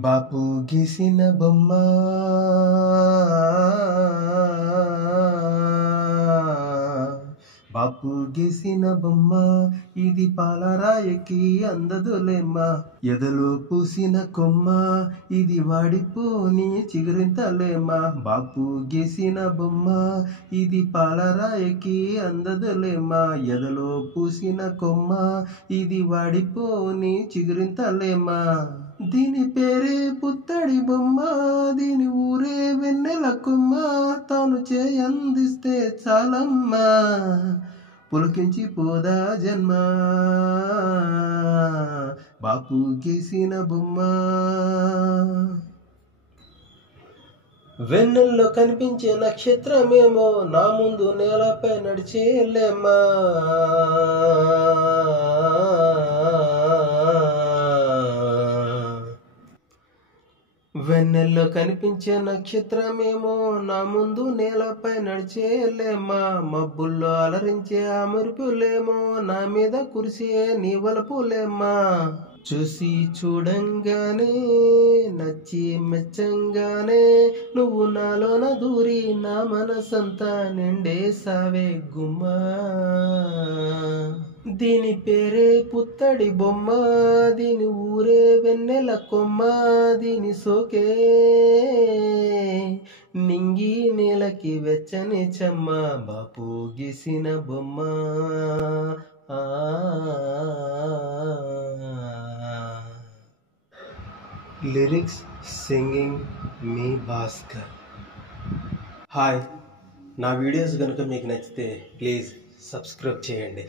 బాపు గీసిన బొమ్మ బాపు గీసిన బొమ్మ ఇది పాలరాయికి అందదులేమ్మ ఎదలో పూసిన కొమ్మ ఇది వాడిపోని చిగురింతలేమ్మ బాపు గీసిన బొమ్మ ఇది పాలరాయికి అందదులేమ్మ ఎదలో పూసిన కొమ్మ ఇది వాడిపోని చిగురింతలేమ్మ దీని పేరే పుత్తడి బొమ్మ దీని ఊరే వెన్నెల కొమ్మ తాను చేయందిస్తే చాలమ్మా పులకించి పోదా జన్మ బాపు గీసిన బొమ్మ వెన్నెల్లో కనిపించే నక్షత్రమేమో నా ముందు నేలపై నడిచేలేమ్మా వెన్నెల్లో కనిపించే నక్షత్రమేమో నా ముందు నేలపై నడిచేలేమా మబ్బుల్లో అలరించే ఆ మెరుపులేమో నా మీద కురిసే నీ వలపులేమ్మా చూసి చూడంగానే నచ్చి మెచ్చంగానే నువ్వు నాలోన దూరి నా మనసంతా నిండేసావే గుమ్మా దీని పేరే పుత్తడి బొమ్మ దీని ఊరే వెన్నెల కొమ్మ దీని సోకే నింగి నేలకి వెచ్చని చెమ్మ బాపు గీసిన బొమ్మ లిరిక్స్ సింగింగ్ మీ భాస్కర్. హాయ్, నా వీడియోస్ కనుక మీకు నచ్చితే ప్లీజ్ సబ్స్క్రైబ్ చేయండి.